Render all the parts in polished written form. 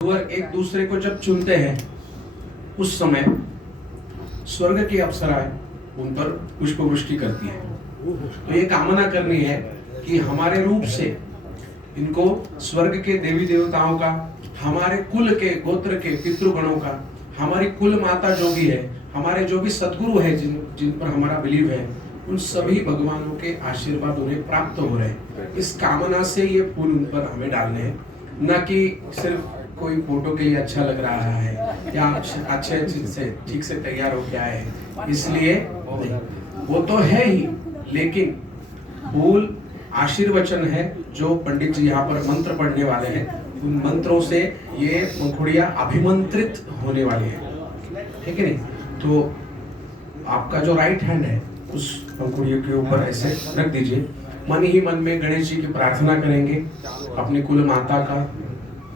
वर एक दूसरे को जब चुनते हैं उस समय स्वर्ग की अप्सराएं उन पर पुष्पवृष्टि करती है। तो ये कामना करनी है कि हमारे रूप से इनको स्वर्ग के देवी देवताओं का, हमारे कुल के गोत्र के पितृगणों का, हमारी कुल माता जो भी है, हमारे जो भी सद्गुरु है जिन पर हमारा बिलीव है, उन सभी भगवानों के आशीर्वाद उन्हें प्राप्त हो रहे हैं। इस कामना से ये फूल उन पर हमें डालने हैं, न कि सिर्फ कोई फोटो के लिए अच्छा लग रहा है या अच्छे से ठीक से तैयार हो गया है इसलिए वो तो है ही, लेकिन फूल आशीर्वचन है जो पंडित जी यहाँ पर मंत्र पढ़ने वाले हैं, उन मंत्रों से ये पंखुड़िया अभिमंत्रित होने वाली है, ठीक है नहीं? तो आपका जो राइट हैंड है उस पंखुड़ियों के ऊपर ऐसे रख दीजिए। मन ही मन में गणेश जी की प्रार्थना करेंगे, अपनी कुल माता का,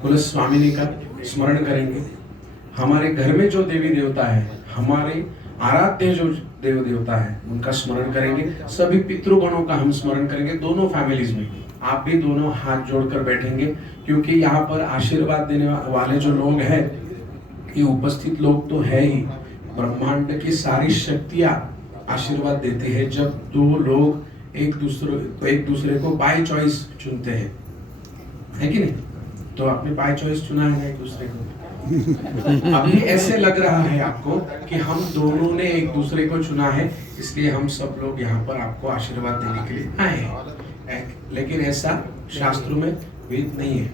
कुल स्वामिनी का स्मरण करेंगे। हमारे घर में जो देवी देवता है, हमारे आराध्य जो देव देवता है, उनका स्मरण करेंगे। सभी पितृगणों का हम स्मरण करेंगे। दोनों फैमिलीज में आप भी दोनों हाथ जोड़कर बैठेंगे, क्योंकि यहाँ पर आशीर्वाद देने वाले जो लोग हैं, ये उपस्थित लोग तो है ही, ब्रह्मांड की सारी शक्तियां आशीर्वाद देती है जब दो लोग एक दूसरे को बाय चॉइस चुनते हैं, है कि नहीं? तो आपने बाय चॉइस चुना है ना एक दूसरे को। अभी ऐसे लग रहा है आपको कि हम दोनों ने एक दूसरे को चुना है, इसलिए हम सब लोग यहाँ पर आपको आशीर्वाद देने के लिए आए हैं, लेकिन ऐसा शास्त्रों में वेद नहीं है।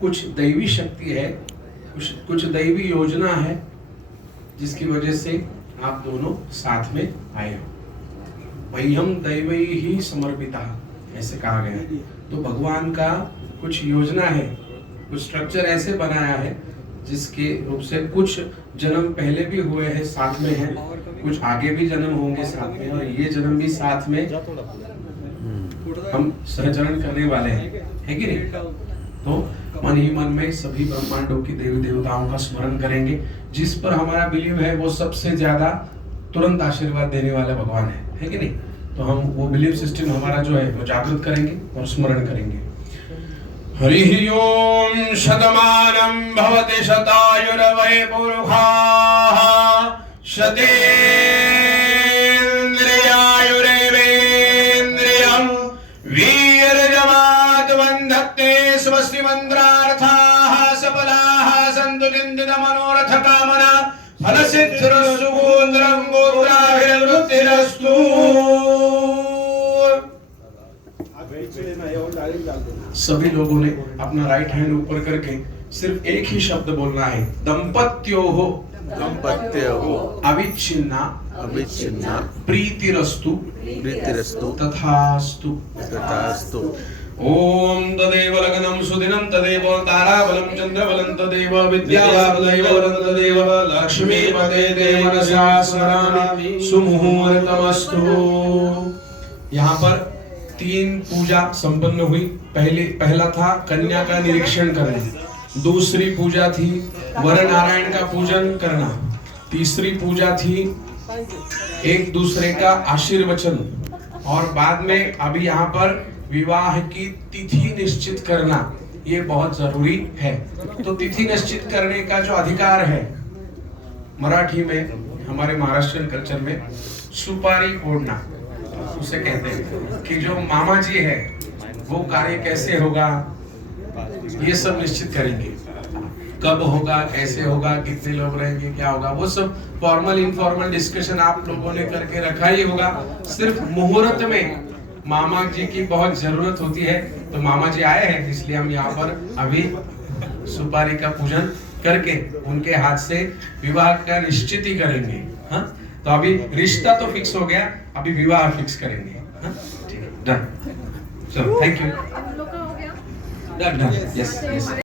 कुछ दैवी शक्ति है, कुछ दैवी योजना है जिसकी वजह से आप दोनों साथ में आए हो। मह्यम दैवी ही समर्पिता ऐसे कहा गया है। तो भगवान का कुछ योजना है, कुछ स्ट्रक्चर ऐसे बनाया है जिसके रूप से कुछ जन्म पहले भी हुए हैं, साथ में हैं, कुछ आगे भी जन्म होंगे साथ में, और ये जन्म भी साथ में हम सहचरण करने वाले हैं, है कि नहीं? तो मन ही मन में सभी ब्रह्मांडों की देवी देवताओं का स्मरण करेंगे। जिस पर हमारा बिलीव है वो सबसे ज्यादा तुरंत आशीर्वाद देने वाला भगवान है कि नहीं? तो हम वो बिलीव सिस्टम हमारा जो है वो जागृत करेंगे और स्मरण करेंगे। हरि ओम शतमानं भवति शतायुर्वै पुरुषाः शतेन्द्रियायुरेवेन्द्रियं वीर्यमात् वन्दते स्वस्ति मन्त्रार्थाः सफलाः सन्तु चिन्तितमनोरथ कामना फलसिद्धिरस्तु गोत्रं गोत्राभिवृद्धिरस्तु। सभी लोगों ने अपना राइट हैंड ऊपर करके सिर्फ एक ही शब्द बोलना है, दंपत्योः अविच्छिन्ना प्रीतिरस्तु तथास्तु। ओम तदेव लग्नं सुदिनं तदेव ताराबलं चंद्रबलं तदेव विद्याबलं तदेव लक्ष्मीपते देव मनसा स्मरामि सुमुहूर्तमस्तु। यहाँ पर 3 पूजा संपन्न हुई। पहला था कन्या का निरीक्षण करना, दूसरी पूजा थी वर नारायण का पूजन करना, तीसरी पूजा थी एक दूसरे का आशीर्वचन, और बाद में अभी यहाँ पर विवाह की तिथि निश्चित करना, ये बहुत जरूरी है। तो तिथि निश्चित करने का जो अधिकार है, मराठी में, हमारे महाराष्ट्रियन कल्चर में सुपारी फोड़ना उसे कहते हैं, कि जो मामा जी है वो कार्य कैसे होगा, ये सब निश्चित करेंगे। कब होगा, कैसे होगा, कितने लोग रहेंगे, क्या होगा, वो सब फॉर्मल इनफॉर्मल डिस्कशन आप लोगों ने करके रखा ही होगा। सिर्फ मुहूर्त में मामा जी की बहुत जरूरत होती है, तो मामा जी आए हैं इसलिए हम यहाँ पर अभी सुपारी का पूजन करके उनके हाथ से विवाह का निश्चित ही करेंगे। हाँ, तो अभी रिश्ता तो फिक्स हो गया, अभी विवाह फिक्स करेंगे। हाँ, ठीक है, डन। चलो, thank you. Done, yes, yes.